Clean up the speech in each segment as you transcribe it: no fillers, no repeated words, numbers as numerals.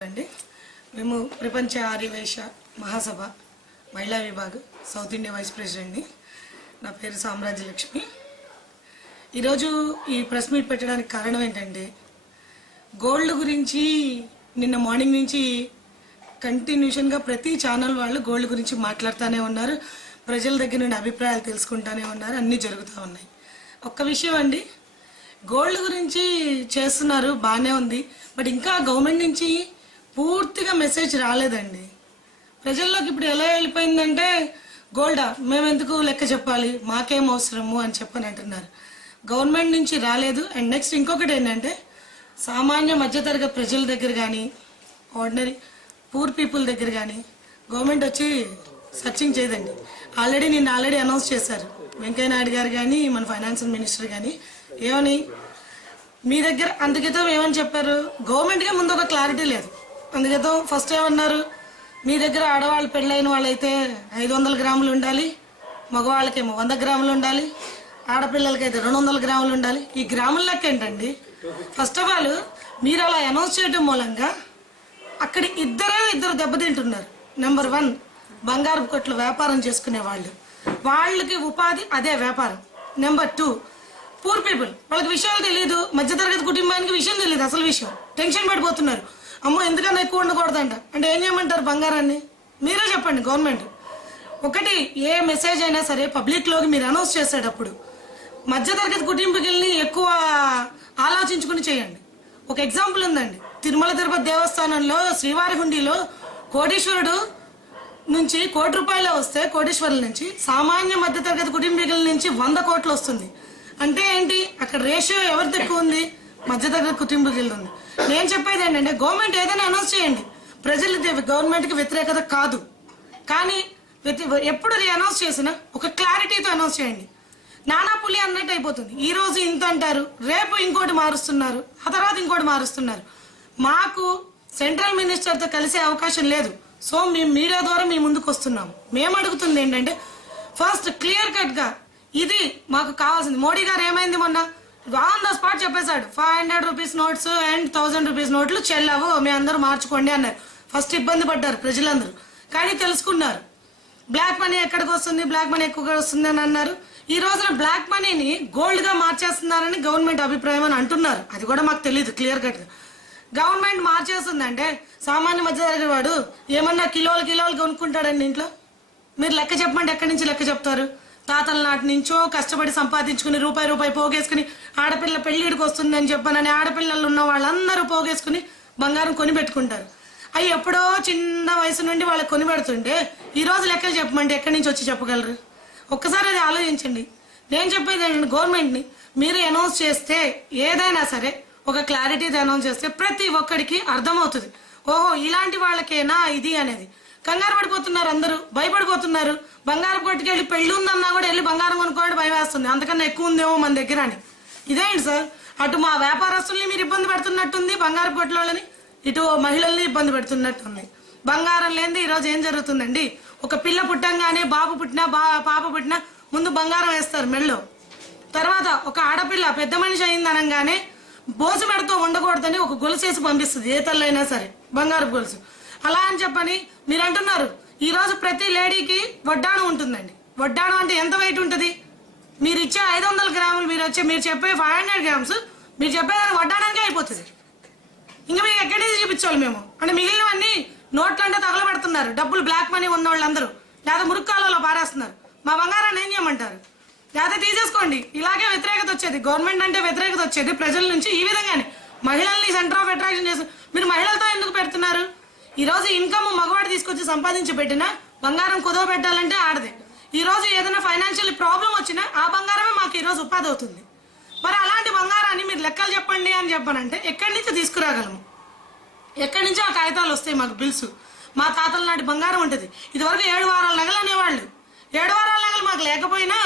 అండి మేము ప్రపంచ ఆర్యవైశ్య మహాసభ మహిళా విభాగ్ సౌత్ ఇండియా వైస్ ప్రెసిడెంట్ని. నా పేరు సామ్రాజ్య లక్ష్మి. ఈరోజు ఈ ప్రెస్ మీట్ పెట్టడానికి కారణం ఏంటంటే, గోల్డ్ గురించి నిన్న మార్నింగ్ నుంచి కంటిన్యూషన్గా ప్రతి ఛానల్ వాళ్ళు గోల్డ్ గురించి మాట్లాడుతూనే ఉన్నారు. ప్రజల దగ్గర నుండి అభిప్రాయాలు తెలుసుకుంటూనే ఉన్నారు. అన్నీ జరుగుతూ ఉన్నాయి. ఒక్క విషయం అండి, గోల్డ్ గురించి చేస్తున్నారు, బాగానే ఉంది. బట్ ఇంకా గవర్నమెంట్ నుంచి పూర్తిగా మెసేజ్ రాలేదండి. ప్రజల్లోకి ఇప్పుడు ఎలా వెళ్ళిపోయిందంటే, గోల్డా మేము ఎందుకు లెక్క చెప్పాలి, మాకేం అవసరము అని చెప్పని అంటున్నారు. గవర్నమెంట్ నుంచి రాలేదు. అండ్ నెక్స్ట్ ఇంకొకటి ఏంటంటే, సామాన్య మధ్యతరగతి ప్రజల దగ్గర కానీ, ఆర్డినరీ పూర్ పీపుల్ దగ్గర కానీ గవర్నమెంట్ వచ్చి సర్చింగ్ చేయదండి. నిన్న ఆల్రెడీ అనౌన్స్ చేశారు వెంకయ్య నాయుడు గారు కానీ, మన ఫైనాన్షియల్ మినిస్టర్ కానీ. ఏమని మీ దగ్గర అందుకేతం ఏమని చెప్పారు, గవర్నమెంట్గా ముందు ఒక క్లారిటీ లేదు. అందుకేతం ఫస్ట్ ఏమన్నారు, మీ దగ్గర ఆడవాళ్ళు పెళ్ళైన వాళ్ళైతే 500 గ్రాములు ఉండాలి, మగవాళ్ళకేమో 100 గ్రాములు ఉండాలి, ఆడపిల్లలకైతే 200 గ్రాములు ఉండాలి. ఈ గ్రాముల లెక్క ఏంటండి? ఫస్ట్ ఆఫ్ ఆల్ మీరు అలా అనౌన్స్ చేయడం మూలంగా అక్కడ ఇద్దరు దెబ్బతింటున్నారు. నెంబర్ 1, బంగారు కొట్లు వ్యాపారం చేసుకునే వాళ్ళకి ఉపాధి అదే వ్యాపారం. నెంబర్ 2, పూర్ పీపుల్, వాళ్ళకి విషయాలు తెలియదు. మధ్యతరగతి కుటుంబానికి విషయం తెలియదు. అసలు విషయం టెన్షన్ పడిపోతున్నారు. అమ్మో ఎందుకన్నా ఎక్కువ ఉండకూడదంట అంటే ఏం చేయమంటారు? బంగారాన్ని మీరే చెప్పండి. గవర్నమెంట్ ఒకటి ఏ మెసేజ్ అయినా సరే పబ్లిక్లోకి మీరు అనౌన్స్ చేసేటప్పుడు మధ్యతరగతి కుటుంబీకుల్ని ఎక్కువ ఆలోచించుకుని చేయండి. ఒక ఎగ్జాంపుల్ ఉందండి, తిరుమల తిరుపతి దేవస్థానంలో శ్రీవారి హుండీలో కోటీశ్వరుడు నుంచి ₹1 వస్తే, కోటీశ్వరుల నుంచి సామాన్య మధ్యతరగతి కుటుంబీకుల నుంచి 100 కోట్లు వస్తుంది. అంటే ఏంటి? అక్కడ రేషియో ఎవరిది ఎక్కువ ఉంది? మధ్యతరగతి కుటుంబీకులది ఉంది. నేను చెప్పేది ఏంటంటే, గవర్నమెంట్ ఏదైనా అనౌన్స్ చేయండి. ప్రజలు గవర్నమెంట్కి వ్యతిరేకత కాదు, కానీ ఎప్పుడు అనౌన్స్ చేసినా ఒక క్లారిటీతో అనౌన్స్ చేయండి. నానా పులి అన్నట్టు అయిపోతుంది. ఈ రోజు ఇంత అంటారు, రేపు ఇంకోటి మారుస్తున్నారు, ఆ తర్వాత ఇంకోటి మారుస్తున్నారు. మాకు సెంట్రల్ మినిస్టర్తో కలిసే అవకాశం లేదు. సో మేము మీడియా ద్వారా మీ ముందుకు వస్తున్నాము. మేము అడుగుతుంది ఏంటంటే, ఫస్ట్ క్లియర్ కట్గా ఇది మాకు కావాల్సింది. మోడీ గారు ఏమైంది మొన్న ఆన్ ద స్పాట్ చెప్పేశాడు, 500 రూపీస్ నోట్స్ అండ్ 1000 రూపీస్ నోట్లు చెల్లవు, మీ అందరూ మార్చుకోండి అన్నారు. ఫస్ట్ ఇబ్బంది పడ్డారు ప్రజలందరూ, కానీ తెలుసుకున్నారు బ్లాక్ మనీ ఎక్కడికి వస్తుంది, బ్లాక్ మనీ ఎక్కువగా వస్తుంది అని అన్నారు. ఈ రోజున బ్లాక్ మనీని గోల్డ్ గా మార్చేస్తున్నారని గవర్నమెంట్ అభిప్రాయం అని అంటున్నారు. అది కూడా మాకు తెలియదు క్లియర్ కట్ గా. గవర్నమెంట్ మార్చేస్తుందంటే సామాన్య మధ్యతరగతి వాడు ఏమన్నా కిలోలు కొనుక్కుంటాడండి ఇంట్లో? మీరు లెక్క చెప్పమంటే ఎక్కడి నుంచి లెక్క చెప్తారు? తాతల నాటి నుంచో కష్టపడి సంపాదించుకుని రూపాయి పోగేసుకుని ఆడపిల్ల పెళ్లిడికి వస్తుందని చెప్పనని ఆడపిల్లలు ఉన్న వాళ్ళందరూ పోగేసుకుని బంగారం కొని పెట్టుకుంటారు. అవి ఎప్పుడో చిన్న వయసు నుండి వాళ్ళకి కొని పెడుతుంటే ఈ రోజు లెక్కలు చెప్పమంటే ఎక్కడి నుంచి వచ్చి చెప్పగలరు? ఒక్కసారి అది ఆలోచించండి. నేను చెప్పేది ఏంటంటే, గవర్నమెంట్ని మీరు అనౌన్స్ చేస్తే ఏదైనా సరే ఒక క్లారిటీతో అనౌన్స్ చేస్తే ప్రతి ఒక్కడికి అర్థమవుతుంది. ఓహో ఇలాంటి వాళ్ళకేనా ఇది అనేది. కంగారు పడిపోతున్నారు, అందరూ భయపడిపోతున్నారు. బంగారం కొట్టుకెళ్ళి పెళ్లి ఉందన్నా కూడా వెళ్ళి బంగారం కొనుక్కోవడం భయం వేస్తుంది, అంతకన్నా ఎక్కువ ఉందేమో మన దగ్గర అని. ఇదేంటి సార్, అటు మా వ్యాపారస్తుల్ని మీరు ఇబ్బంది పెడుతున్నట్టుంది బంగారం కొట్లోళ్ళని, ఇటు మహిళల్ని ఇబ్బంది పెడుతున్నట్టుంది. బంగారం లేనిది ఈరోజు ఏం జరుగుతుందండి? ఒక పిల్ల పుట్టంగానే బాబు పుట్టినా పాప పుట్టినా ముందు బంగారం వేస్తారు మెళ్ళో. తర్వాత ఒక ఆడపిల్ల పెద్ద మనిషి అయిందనగానే బోసు మెడతో ఉండకూడదని ఒక గొలుసు వేసి పంపిస్తుంది, ఏ తల్లైనా సరే బంగారు గొలుసు. అలా అని చెప్పని మీరు అంటున్నారు. ఈ రోజు ప్రతి లేడీకి వడ్డాణం ఉంటుందండి. వడ్డాణం అంటే ఎంత వెయిట్ ఉంటుంది? మీరు ఇచ్చే 500 గ్రాములు మీరు చెప్పే 500 గ్రామ్స్ మీరు చెప్పేదాన్ని వడ్డాణానికే అయిపోతుంది. ఇంకా మీకు ఎక్కడి నుంచి చూపించాలి మేము అంటే? మిగిలినవన్నీ నోట్లు అంటే తగలబెడుతున్నారు డబ్బులు, బ్లాక్ మనీ ఉన్న వాళ్ళందరూ, లేదా మురుక్కాలలో పారేస్తున్నారు. మా బంగారాన్ని ఏం చేయమంటారు? లేదా తీసేసుకోండి. ఇలాగే వ్యతిరేకత వచ్చేది, గవర్నమెంట్ అంటే వ్యతిరేకత వచ్చేది ప్రజల నుంచి. ఈ విధంగానే మహిళల్ని సెంటర్ ఆఫ్ అట్రాక్షన్ చేసి మీరు మహిళలతో ఎందుకు పెడుతున్నారు? ఈ రోజు ఇన్కమ్ మగవాడు తీసుకొచ్చి సంపాదించి పెట్టినా బంగారం కుదవ పెట్టాలంటే ఆడదే. ఈ రోజు ఏదైనా ఫైనాన్షియల్ ప్రాబ్లం వచ్చినా ఆ బంగారమే మాకు ఈరోజు ఉపాధి అవుతుంది. మరి అలాంటి బంగారాన్ని మీరు లెక్కలు చెప్పండి అని చెప్పానంటే ఎక్కడి నుంచి తీసుకురాగలము? ఎక్కడి నుంచి ఆ కాగితాలు వస్తాయి మాకు బిల్స్? మా తాతల నాటి బంగారం ఉంటుంది. ఇదివరకు 7 వారాల నగలు అనేవాళ్ళు. 7 వారాల నగలు మాకు లేకపోయినా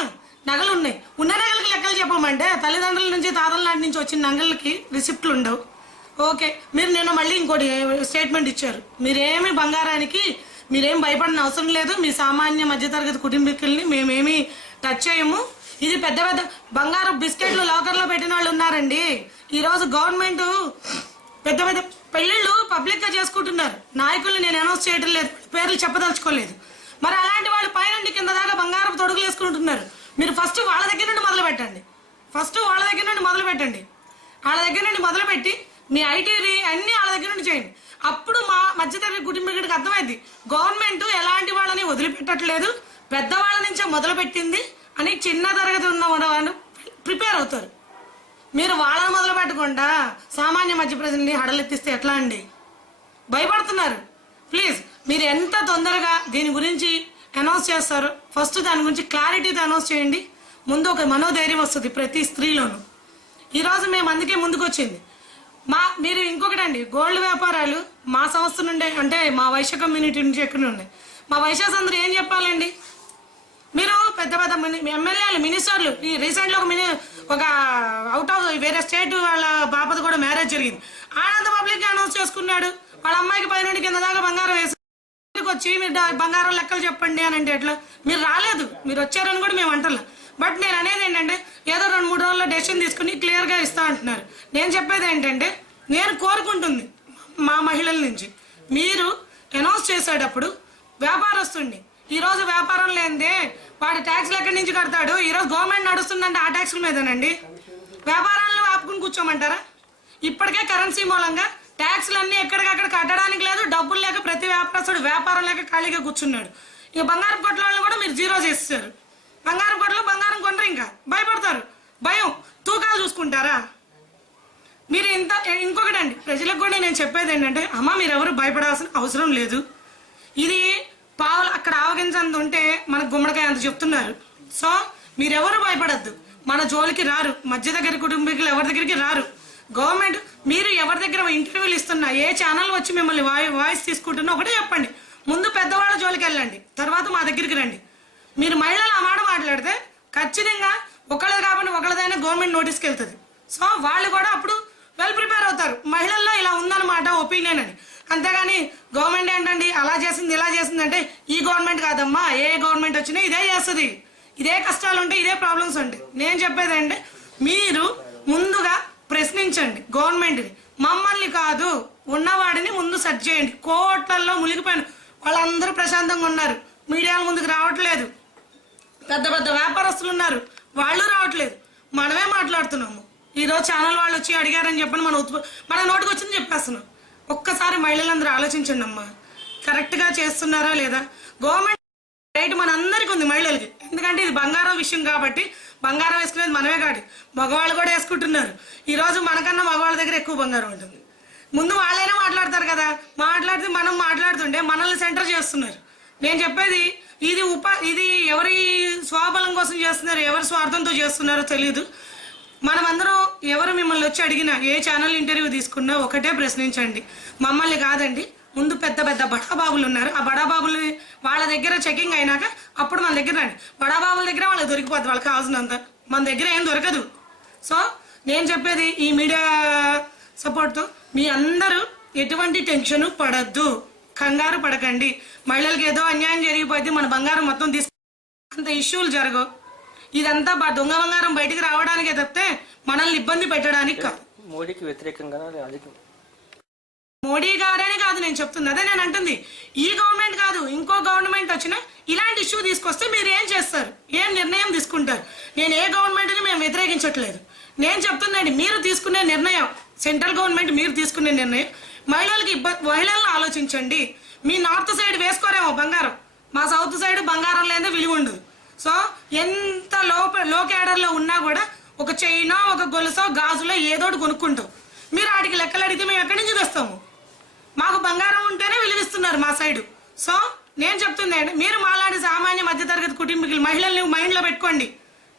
నగలు ఉన్నాయి. ఉన్న నగలకి లెక్కలు చెప్పమంటే తల్లిదండ్రుల నుంచి తాతల నాటి నుంచి వచ్చిన నగలకి రిసిప్ట్లు ఉండవు. ఓకే, మీరు నిన్న మళ్ళీ ఇంకోటి స్టేట్మెంట్ ఇచ్చారు, మీరేమి బంగారానికి మీరేం భయపడిన అవసరం లేదు, మీ సామాన్య మధ్యతరగతి కుటుంబీకుల్ని మేమేమి టచ్ చేయము, ఇది పెద్ద పెద్ద బంగారు బిస్కెట్లు లాకర్లో పెట్టిన వాళ్ళు ఉన్నారండి. ఈరోజు గవర్నమెంట్ పెద్ద పెద్ద పెళ్ళిళ్ళు పబ్లిక్గా చేసుకుంటున్నారు. నాయకుల్ని నేను అనౌన్స్ చేయడం లేదు, పేర్లు చెప్పదలుచుకోలేదు. మరి అలాంటి వాళ్ళు పైనుండి కింద దాకా బంగారం తొడుగులు వేసుకుంటున్నారు. మీరు ఫస్ట్ వాళ్ళ దగ్గర నుండి మొదలు పెట్టండి. వాళ్ళ దగ్గర నుండి మొదలుపెట్టి మీ ఐటీని అన్నీ వాళ్ళ దగ్గర నుండి చేయండి. అప్పుడు మా మధ్యతరగతి కుటుంబీకుడికి అర్థమైంది గవర్నమెంట్ ఎలాంటి వాళ్ళని వదిలిపెట్టట్లేదు, పెద్దవాళ్ళ నుంచే మొదలుపెట్టింది అని. చిన్న తరగతి ఉన్న వాళ్ళు ప్రిపేర్ అవుతారు. మీరు వాళ్ళని మొదలు పెట్టకుండా సామాన్య మధ్య ప్రజల్ని హడలెత్తిస్తే ఎట్లా అండి? భయపడుతున్నారు. ప్లీజ్ మీరు ఎంత తొందరగా దీని గురించి అనౌన్స్ చేస్తారు, ఫస్ట్ దాని గురించి క్లారిటీతో అనౌన్స్ చేయండి. ముందు ఒక మనోధైర్యం వస్తుంది ప్రతి స్త్రీలోనూ. ఈరోజు మేము అందుకే ముందుకు వచ్చింది. మీరు ఇంకొకటి అండి, గోల్డ్ వ్యాపారాలు మా సంస్థ నుండే, అంటే మా వైశ్య కమ్యూనిటీ నుంచి ఎక్కడ ఉన్నాయి. మా వైశ్యాస్ అందరూ ఏం చెప్పాలండి? మీరు పెద్ద పెద్ద ఎమ్మెల్యేలు, మినిస్టర్లు, ఈ రీసెంట్గా ఒక అవుట్ ఆఫ్ వేరే స్టేట్ వాళ్ళ బాపత కూడా మ్యారేజ్ జరిగింది. ఆయన పబ్లిక్ అనౌన్స్ చేసుకున్నాడు. వాళ్ళ అమ్మాయికి పైన కింద దాకా బంగారం వేసి వచ్చి మీరు బంగారం లెక్కలు చెప్పండి అని అంటే ఎట్లా? మీరు రాలేదు, మీరు వచ్చారని కూడా మేము అంటలే. బట్ నేను అనేది ఏంటంటే ఏదో 2-3 రోజుల్లో డెసిషన్ తీసుకుని క్లియర్గా ఇస్తా అంటున్నారు. నేను చెప్పేది ఏంటంటే నేను కోరుకుంటుంది మా మహిళల నుంచి, మీరు అనౌన్స్ చేసేటప్పుడు వ్యాపారస్తుండి ఈరోజు వ్యాపారం లేనిదే వాడి ట్యాక్స్లు ఎక్కడి నుంచి కడతాడు? ఈరోజు గవర్నమెంట్ నడుస్తుందంటే ఆ ట్యాక్స్ల మీదనండి. వ్యాపారాలను ఆపుకుని కూర్చోమంటారా? ఇప్పటికే కరెన్సీ మూలంగా ట్యాక్స్లన్నీ ఎక్కడికక్కడ కట్టడానికి లేదు, డబ్బులు లేక ప్రతి వ్యాపారస్తుడు వ్యాపారం లేక ఖాళీగా కూర్చున్నాడు. ఇక బంగారం కొట్ల కూడా మీరు జీరో చేస్తారు. బంగారం కొట్లు బంగారం కొనరు, ఇంకా భయపడతారు. భయం, తూకాలు చూసుకుంటారా మీరు? ఇంకొకటి అండి, ప్రజలకు కూడా నేను చెప్పేది ఏంటంటే, అమ్మ మీరు ఎవరు భయపడాల్సిన అవసరం లేదు. ఇది పావులు అక్కడ ఆవగించంత ఉంటే మనకు గుమ్మడికాయ అంత చెప్తున్నారు. సో మీరెవరు భయపడద్దు, మన జోలికి రారు, మధ్య దగ్గర కుటుంబీకులు ఎవరి దగ్గరికి రారు. గవర్నమెంట్ మీరు ఎవరి దగ్గర ఇంటర్వ్యూలు ఇస్తున్నా, ఏ ఛానల్ వచ్చి మిమ్మల్ని వాయిస్ తీసుకుంటున్నా ఒకటే చెప్పండి, ముందు పెద్దవాళ్ళ జోలికి వెళ్ళండి, తర్వాత మా దగ్గరికి రండి. మీరు మహిళలు ఆ మాట మాట్లాడితే ఖచ్చితంగా ఒకళ్ళది కాబట్టి ఒకళ్ళదైనా గవర్నమెంట్ నోటీస్కి వెళ్తుంది. సో వాళ్ళు కూడా అప్పుడు వెల్ ప్రిపేర్ అవుతారు, మహిళల్లో ఇలా ఉందన్నమాట ఒపీనియన్ అని. అంతేగాని గవర్నమెంట్ ఏంటండి అలా చేసింది ఇలా చేసింది అంటే, ఈ గవర్నమెంట్ కాదమ్మా, ఏ గవర్నమెంట్ వచ్చినా ఇదే చేస్తుంది. ఇదే కష్టాలు ఉంటాయి, ఇదే ప్రాబ్లమ్స్ ఉంటాయి. నేను చెప్పేది అంటే మీరు ముందుగా ప్రశ్నించండి గవర్నమెంట్ని, మమ్మల్ని కాదు, ఉన్నవాడిని ముందు సెర్చ్ చేయండి. కోట్లల్లో మునిగిపోయిన వాళ్ళందరూ ప్రశాంతంగా ఉన్నారు, మీడియాల ముందుకు రావట్లేదు. పెద్ద పెద్ద వ్యాపారస్తులు ఉన్నారు, వాళ్ళు రావట్లేదు, మనమే మాట్లాడుతున్నాము. ఈరోజు ఛానల్ వాళ్ళు వచ్చి అడిగారని చెప్పని మన నోటికి వచ్చింది చెప్పేస్తున్నాం. ఒక్కసారి మహిళలందరూ ఆలోచించండి అమ్మా, కరెక్ట్గా చేస్తున్నారా లేదా? గవర్నమెంట్ రైట్ మనందరికీ ఉంది, మహిళలకి. ఎందుకంటే ఇది బంగారం విషయం కాబట్టి, బంగారం వేసుకునేది మనమే కాదు, మగవాళ్ళు కూడా వేసుకుంటున్నారు. ఈరోజు మనకన్నా మగవాళ్ళ దగ్గర ఎక్కువ బంగారం ఉంటుంది. ముందు వాళ్ళైనా మాట్లాడతారు కదా, మాట్లాడితే మనం మాట్లాడుతుంటే మనల్ని సెంటర్ చేస్తున్నారు. నేను చెప్పేది ఇది ఎవరి స్వాబలం కోసం చేస్తున్నారు, ఎవరి స్వార్థంతో చేస్తున్నారో తెలియదు. మనమందరం ఎవరు మిమ్మల్ని వచ్చి అడిగినా, ఏ ఛానల్ ఇంటర్వ్యూ తీసుకున్నా ఒకటే ప్రశ్నించండి, మమ్మల్ని కాదండి. ముందు పెద్ద పెద్ద బడాబాబులు ఉన్నారు, ఆ బడాబాబులు వాళ్ళ దగ్గర చెకింగ్ అయినాక అప్పుడు మన దగ్గర రండి. బడాబాబుల దగ్గర వాళ్ళకి దొరికిపోద్ది, వాళ్ళకి కావాల్సినంత. మన దగ్గర ఏం దొరకదు. సో నేను చెప్పేది ఈ మీడియా సపోర్ట్తో మీ అందరూ ఎటువంటి టెన్షన్ పడద్దు, కంగారు పడకండి. మహిళలకు ఏదో అన్యాయం జరిగిపోతే మన బంగారం మొత్తం అంత ఇష్యూలు జరగవు. ఇదంతా దొంగ బంగారం బయటికి రావడానికే తప్పితే మనల్ని ఇబ్బంది పెట్టడానికి కాదు. మోడీకి వ్యతిరేకంగా మోడీ గారని కాదు నేను చెప్తుంది, అదే నేను అంటుంది. ఈ గవర్నమెంట్ కాదు, ఇంకో గవర్నమెంట్ వచ్చినా ఇలాంటి ఇష్యూ తీసుకొస్తే మీరు ఏం చేస్తారు, ఏం నిర్ణయం తీసుకుంటారు? నేను ఏ గవర్నమెంట్ని మేము వ్యతిరేకించట్లేదు. నేను చెప్తుందండి, మీరు తీసుకునే నిర్ణయం, సెంట్రల్ గవర్నమెంట్ మీరు తీసుకునే నిర్ణయం మహిళలను ఆలోచించండి. మీ నార్త్ సైడ్ వేసుకోరేమో బంగారం, మా సౌత్ సైడ్ బంగారం లేదా విలువ ఉండదు. సో ఎంత లో క్యాడర్లో ఉన్నా కూడా ఒక చైనో ఒక గొలుసో గాజులో ఏదోటి కొనుక్కుంటాం. మీరు వాటికి లెక్కలు అడిగితే మేము ఎక్కడి నుంచి తెస్తాము? మాకు బంగారం ఉంటేనే విలువిస్తున్నారు మా సైడు. సో నేను చెప్తుందండి, మీరు మాలాంటి సామాన్య మధ్యతరగతి కుటుంబీకులు మహిళల్ని మైండ్లో పెట్టుకోండి.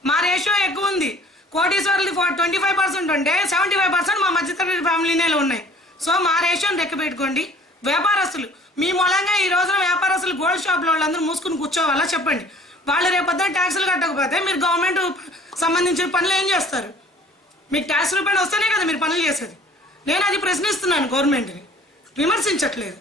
మా రేషియో ఎక్కువ ఉంది. కోటీశ్వరులు 25% ఉంటే 75% మా మధ్యతరగతి ఫ్యామిలీనే ఉన్నాయి. సో మా రేషియోని లెక్క పెట్టుకోండి. వ్యాపారస్తులు మీ మూలంగా ఈ రోజున వ్యాపారస్తులు గోల్డ్ షాప్లో వాళ్ళందరూ మూసుకుని కూర్చోవాలా చెప్పండి? వాళ్ళు రేపొద్దున ట్యాక్సులు కట్టకపోతే మీరు గవర్నమెంట్ సంబంధించిన పనులు ఏం చేస్తారు? మీకు ట్యాక్స్ రూపాయలు వస్తేనే కదా మీరు పనులు చేసేది. నేను అది ప్రశ్నిస్తున్నాను, గవర్నమెంట్ని విమర్శించట్లేదు.